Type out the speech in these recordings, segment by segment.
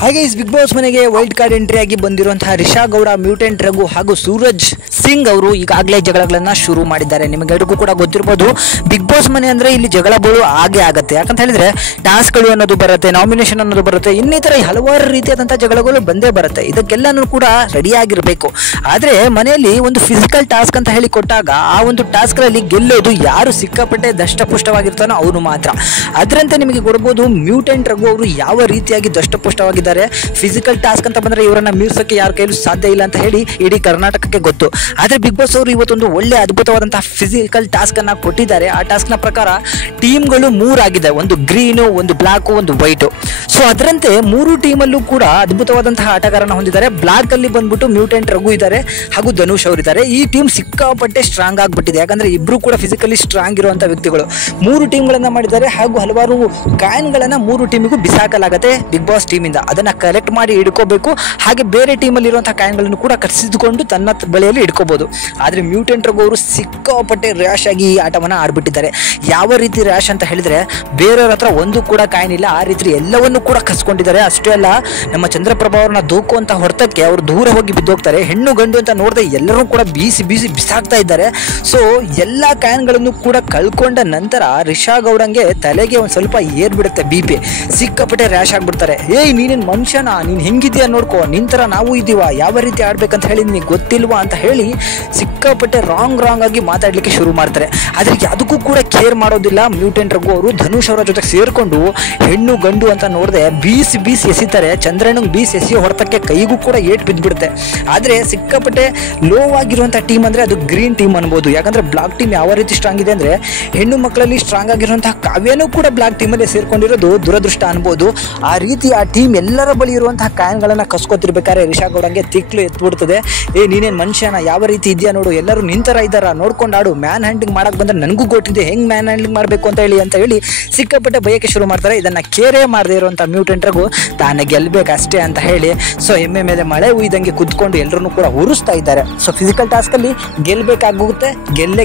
ಹಾಗೆ ಈ big boss ಮನೆಗೆ ವೈಲ್ಡ್ ಕಾರ್ಡ್ ಎಂಟ್ರಿ ಆಗಿ ಬಂದಿರುವಂತಹ ರಿಷಾ ಗೌಡ, ಮ್ಯೂಟೆಂಟ್ ರಘು ಹಾಗೂ ಸೂರಜ್ ಸಿಂಗ್ ಅವರು ಈಗಾಗಲೇ ಜಗಳಗಳನ್ನ ಶುರು ಮಾಡಿದ್ದಾರೆ. ನಿಮಗೆಲ್ಲರಿಗೂ ಕೂಡ ಗೊತ್ತಿರಬಹುದು, ಬಿಗ್ ಬಾಸ್ ಮನೆ ಅಂದ್ರೆ ಇಲ್ಲಿ ಜಗಳಗಳು ಆಗೇ ಆಗುತ್ತೆ. ಯಾಕಂತ ಹೇಳಿದ್ರೆ ಟಾಸ್ಕ್ಗಳು ಅನ್ನೋದು ಬರುತ್ತೆ, ನಾಮಿನೇಷನ್ ಅನ್ನೋದು ಬರುತ್ತೆ, ಇನ್ನಿತರ ಹಲವಾರು ರೀತಿಯಾದಂತಹ ಜಗಳಗಳು ಬಂದೇ ಬರುತ್ತೆ. ಇದಕ್ಕೆಲ್ಲನೂ ಕೂಡ ರೆಡಿ ಆಗಿರಬೇಕು. ಆದ್ರೆ ಮನೆಯಲ್ಲಿ ಒಂದು ಫಿಸಿಕಲ್ ಟಾಸ್ಕ್ ಅಂತ ಹೇಳಿ ಕೊಟ್ಟಾಗ ಆ ಒಂದು ಟಾಸ್ಕ್ ಗಳಲ್ಲಿ ಗೆಲ್ಲೋದು ಯಾರು ಸಿಕ್ಕಾಪಟ್ಟೆ ದಷ್ಟಪುಷ್ಟವಾಗಿರ್ತಾನೋ ಅವನು ಮಾತ್ರ. ಅದರಂತೆ ನಿಮಗೆ ಕೊಡಬಹುದು ಮ್ಯೂಟೆಂಟ್ ರಘು ಅವರು ಯಾವ ರೀತಿಯಾಗಿ ದಷ್ಟಪುಷ್ಟವಾಗಿದ್ದಾರೆ. ಫಿಸಿಕಲ್ ಟಾಸ್ಕ್ ಅಂತ ಬಂದ್ರೆ ಇವರನ್ನ ಮೀರ್ಸೋಕೆ ಯಾರ ಕೈಲೂ ಸಾಧ್ಯ ಇಲ್ಲ ಅಂತ ಹೇಳಿ ಇಡೀ ಕರ್ನಾಟಕಕ್ಕೆ ಗೊತ್ತು. ಆದ್ರೆ ಬಿಗ್ ಬಾಸ್ ಅವರು ಇವತ್ತೊಂದು ಒಳ್ಳೆ ಅದ್ಭುತವಾದಂತಹ ಫಿಸಿಕಲ್ ಟಾಸ್ಕ್ ಅನ್ನ ಕೊಟ್ಟಿದ್ದಾರೆ. ಆ ಟಾಸ್ಕ್ ನ ಪ್ರಕಾರ ಟೀಮ್ಗಳು 3 ಆಗಿದೆ, ಒಂದು ಗ್ರೀನು, ಒಂದು ಬ್ಲಾಕ್, ಒಂದು ವೈಟ್. ಸೊ ಅದರಂತೆ 3 ಟೀಮಲ್ಲೂ ಕೂಡ ಅದ್ಭುತವಾದಂತಹ ಆಟಗಾರನ ಹೊಂದಿದ್ದಾರೆ. ಬ್ಲಾಕ್ ಅಲ್ಲಿ ಬಂದ್ಬಿಟ್ಟು ಮ್ಯೂಟೆಂಟ್ ರಘು ಇದ್ದಾರೆ ಹಾಗೂ ಧನುಷ್ ಅವರಿದ್ದಾರೆ. ಈ ಟೀಮ್ ಸಿಕ್ಕಾಪಟ್ಟೆ ಸ್ಟ್ರಾಂಗ್ ಆಗಿಬಿಟ್ಟಿದೆ. ಯಾಕಂದ್ರೆ ಇಬ್ರು ಕೂಡ ಫಿಸಿಕಲಿ ಸ್ಟ್ರಾಂಗ್ ಇರುವಂತಹ ವ್ಯಕ್ತಿಗಳು. 3 ಟೀಮ್ಗಳನ್ನ ಮಾಡಿದ್ದಾರೆ ಹಾಗೂ ಹಲವಾರು ಕಾಯಿನ್ಗಳನ್ನ 3 ಟೀಮಿಗೂ ಬಿಸಾಕಲಾಗುತ್ತೆ ಬಿಗ್ ಬಾಸ್ ಟೀಮ್ ಇಂದ. ಅದನ್ನ ಕಲೆಕ್ಟ್ ಮಾಡಿ ಇಡ್ಕೋಬೇಕು. ಹಾಗೆ ಬೇರೆ ಟೀಮಲ್ಲಿ ಇರುವಂತಹ ಕಾಯಿನ್ಗಳನ್ನು ಕೂಡ ಕಸಿದುಕೊಂಡು ತನ್ನ ಬಳಿಯಲ್ಲಿ ಇಡ್ಕೋಬಹುದು. ಆದ್ರೆ ಮ್ಯೂಟೆಂಟ್ ರಘು ಅವರು ಸಿಕ್ಕಾಪಟ್ಟೆ ರ್ಯಾಶ್ ಆಗಿ ಈ ಆಟವನ್ನ ಆಡ್ಬಿಟ್ಟಿದ್ದಾರೆ. ಯಾವ ರೀತಿ ರ್ಯಾಶ್ ಅಂತ ಹೇಳಿದ್ರೆ ಬೇರೆಯವ್ರ ಹತ್ರ ಒಂದು ಕೂಡ ಕಾಯಿನ್ ಇಲ್ಲ, ಆ ರೀತಿ ಎಲ್ಲವನ್ನೂ ಕೂಡ ಕಸ್ಕೊಂಡಿದ್ದಾರೆ. ಅಷ್ಟೇ ಅಲ್ಲ, ನಮ್ಮ ಚಂದ್ರಪ್ರಭಾ ಅವ್ರನ್ನ ದೂಕುವಂತ ಹೊರತಕ್ಕೆ ಅವರು ದೂರ ಹೋಗಿ ಬಿದ್ದೋಗ್ತಾರೆ. ಹೆಣ್ಣು ಗಂಡು ಅಂತ ನೋಡದೆ ಎಲ್ಲರೂ ಕೂಡ ಬೀಸಿ ಬಿಸಾಕ್ತಾ ಇದ್ದಾರೆ. ಸೊ ಎಲ್ಲಾ ಕಾಯಿನ್ಗಳನ್ನು ಕೂಡ ಕಳ್ಕೊಂಡ ನಂತರ ರಿಷಾ ಗೌಡಂಗೆ ತಲೆಗೆ ಒಂದ್ ಸ್ವಲ್ಪ ಏರ್ಬಿಡುತ್ತೆ BP. ಸಿಕ್ಕಾಪಟ್ಟೆ ರ್ಯಾಶ್ ಆಗ್ಬಿಡ್ತಾರೆ. ಏಯ್ ನೀನೇನ್ ಮನುಷ್ಯನಾ, ನೀನ್ ಹೆಂಗಿದ್ಯಾ ನೋಡ್ಕೋ, ನಿಂತರ ನಾವು ಇದೀವ, ಯಾವ ರೀತಿ ಆಡ್ಬೇಕಂತ ಹೇಳಿ ನಿನಗೆ ಗೊತ್ತಿಲ್ವಾ ಅಂತ ಹೇಳಿ ಸಿಕ್ಕಾಪಟ್ಟೆ ರಾಂಗ್ ಆಗಿ ಮಾತಾಡ್ಲಿಕ್ಕೆ ಶುರು ಮಾಡ್ತಾರೆ. ಆದ್ರೆ ಅದಕ್ಕೂ ಕೂಡ ಕೇರ್ ಮಾಡೋದಿಲ್ಲ ಮ್ಯೂಟೆಂಟ್ ರಘು ಅವರು. ಧನುಷ್ ಅವರ ಜೊತೆ ಸೇರ್ಕೊಂಡು ಹೆಣ್ಣು ಗಂಡು ಅಂತ ನೋಡದೆ ಬೀಸಿ ಎಸಿತಾರೆ. ಚಂದ್ರಣ್ಣಂಗ್ ಬೀಸಿ ಎಸಿಯೋ ಹೊರತಕ್ಕೆ ಕೈಗೂ ಕೂಡ ಏಟ್ ಬಿದ್ದ್ಬಿಡುತ್ತೆ. ಆದ್ರೆ ಸಿಕ್ಕಾಪಟ್ಟೆ ಲೋ ಆಗಿರುವಂತಹ ಟೀಮ್ ಅಂದ್ರೆ ಅದು ಗ್ರೀನ್ ಟೀಮ್ ಅನ್ಬೋದು. ಯಾಕಂದ್ರೆ ಬ್ಲಾಕ್ ಟೀಮ್ ಯಾವ ರೀತಿ ಸ್ಟ್ರಾಂಗ್ ಇದೆ ಅಂದ್ರೆ ಹೆಣ್ಣು ಮಕ್ಕಳಲ್ಲಿ ಸ್ಟ್ರಾಂಗ್ ಆಗಿರುವಂತಹ ಕಾವ್ಯನೂ ಕೂಡ ಬ್ಲಾಕ್ ಟೀಮ್ ಅಲ್ಲಿ ಸೇರ್ಕೊಂಡಿರೋದು ದುರದೃಷ್ಟ ಅನ್ಬೋದು. ಆ ರೀತಿ ಆ ಟೀಮ್ ಎಲ್ಲರ ಬಳಿ ಇರುವಂತಹ ಕಾಯಿನ್ಗಳನ್ನ ಕಸ್ಕೊತಿರ್ಬೇಕಾದ್ರೆ ರಿಷಾ ಗೌಡಂಗೆ ತಿಕ್ಲು ಎತ್ಬಿಡ್ತದೆ. ನೀನೇನ್ ಮನುಷ್ಯನ, ಯಾವ ರೀತಿ ಇದೆಯಾ ನೋಡು, ಎಲ್ಲರೂ ನಿಂತರ ಇದ್ದಾರ, ನೋಡ್ಕೊಂಡಾಡು, ಮ್ಯಾನ್ ಹ್ಯಾಂಡ್ಲಿಂಗ್ ಮಾಡಕ್ ಬಂದ್ರೆ ನನಗೂ ಗೊತ್ತಿದೆ ಹೆಂಗ್ ಮ್ಯಾನ್ ಹ್ಯಾಂಡ್ಲಿಂಗ್ ಮಾಡ್ಬೇಕು ಅಂತ ಹೇಳಿ ಸಿಕ್ಕಾಪಟ್ಟೆ ಭಯಕ್ಕೆ ಶುರು ಮಾಡ್ತಾರೆ. ಇದನ್ನ ಕೇರೇ ಮಾಡದೇ ಇರುವಂತಹ ಮ್ಯೂಟೆಂಟ್ ರಘು ತಾನೇ ಗೆಲ್ಬೇಕಷ್ಟೇ ಅಂತ ಹೇಳಿ ಸೊ ಎಮ್ಮೆ ಮೇಲೆ ಮಳೆ ಉಯ್ದಂಗೆ ಕುತ್ಕೊಂಡು ಎಲ್ಲರನ್ನು ಕೂಡ ಉರಿಸ್ತಾ ಇದ್ದಾರೆ. ಸೊ ಫಿಸಿಕಲ್ ಟಾಸ್ಕ್ ಅಲ್ಲಿ ಗೆಲ್ಬೇಕಾಗುತ್ತೆ,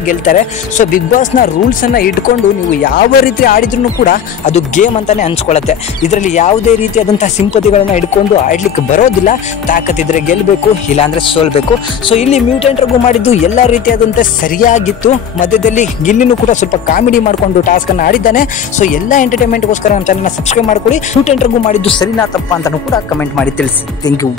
ಗೆಲ್ತಾರೆ. ಸೊ ಬಿಗ್ ಬಾಸ್ ನ ರೂಲ್ಸ್ ಅನ್ನ ಇಟ್ಕೊಂಡು ನೀವು ಯಾವ ರೀತಿ ಆಡಿದ್ರು ಕೂಡ ಅದು ಗೇಮ್ ಅಂತಾನೆ ಅನ್ಸ್ಕೊಳ್ಳುತ್ತೆ. ಇದರಲ್ಲಿ ಯಾವುದೇ ರೀತಿಯಾದಂತಹ ಸಿಂಪತಿಗಳನ್ನ ಇಟ್ಕೊಂಡು ಆಡ್ಲಿಕ್ಕೆ ಬರೋದಿಲ್ಲ. ತಾಕತ್ತಿದ್ರೆ ಗೆಲ್ಬೇಕು, ಇಲ್ಲಾಂದ್ರೆ ಸೋಲ್ಬೇಕು. ಸೊ ಇಲ್ಲಿ ಮ್ಯೂಟೆಂಟ್ ರಘು ಮಾಡಿದ್ದು ಎಲ್ಲ ರೀತಿಯಾದಂತೆ ಸರಿಯಾಗಿತ್ತು. ಮಧ್ಯದಲ್ಲಿ ಗಿಲ್ಲಿನೂ ಕೂಡ ಸ್ವಲ್ಪ ಕಾಮಿಡಿ ಮಾಡ್ಕೊಂಡು ಟಾಸ್ಕ್ ಅನ್ನ ಆಡಿದ್ದಾನೆ. ಸೊ ಎಲ್ಲ ಎಂಟರ್ಟೈನ್ಮೆಂಟ್ಗೋಸ್ಕರ ನಮ್ಮ ಚಾನಲ್ನ ಸಬ್ಸ್ಕ್ರೈಬ್ ಮಾಡ್ಕೊಳ್ಳಿ. ಮ್ಯೂಟೆಂಟ್ ರಘು ಮಾಡಿದ್ದು ಸರಿನಾ ತಪ್ಪಾ ಅಂತಾನೂ ಕೂಡ ಕಮೆಂಟ್ ಮಾಡಿ ತಿಳಿಸಿ. Thank you.